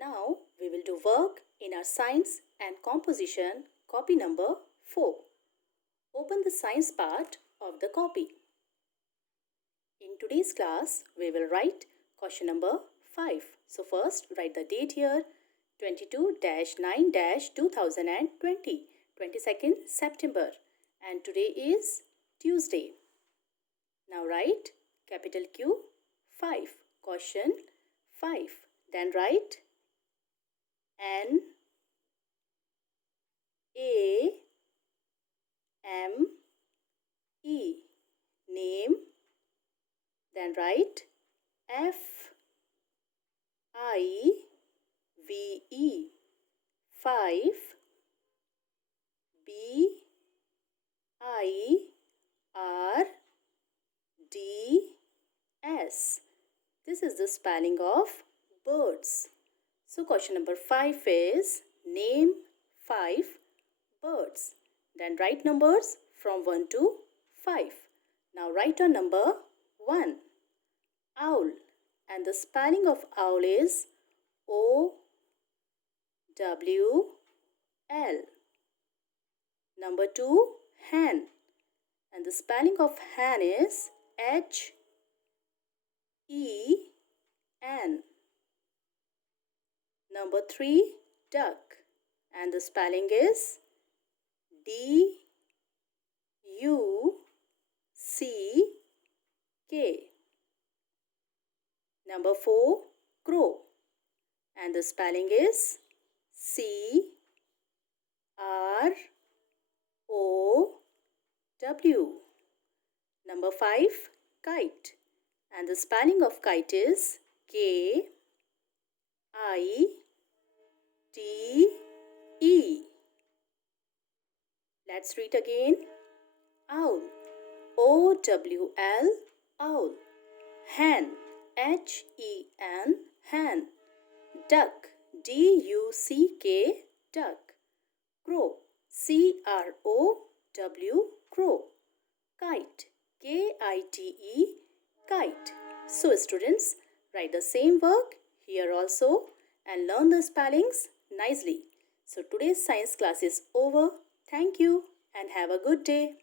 Now we will do work in our science and composition copy number 4. Open the science part of the copy. In today's class, we will write question number 5. So first write the date here 22-9-2020, 22nd September, and today is Tuesday. Now write capital Q 5, question 5. Then write N A M E, name. Then write F I V E, 5, B I R D S. This is the spelling of birds. So question number 5 is name 5 birds. Then write numbers from 1 to 5. Now write on number 1. Owl. And the spelling of owl is O W L. Number 2. Hen. And the spelling of hen is H E N. Number 3. Duck. And the spelling is D U C K. Number 4. Crow. And the spelling is C R O W. Number 5. Kite. And the spelling of kite is K I T E. Let's read again. Owl. O W L. Owl. Hen. H E N. Hen. Duck. D U C K. Duck. Crow. C R O W. Crow. Kite. K I T E. Kite. So students, write the same work here also and learn the spellings nicely. So today's science class is over. Thank you and have a good day.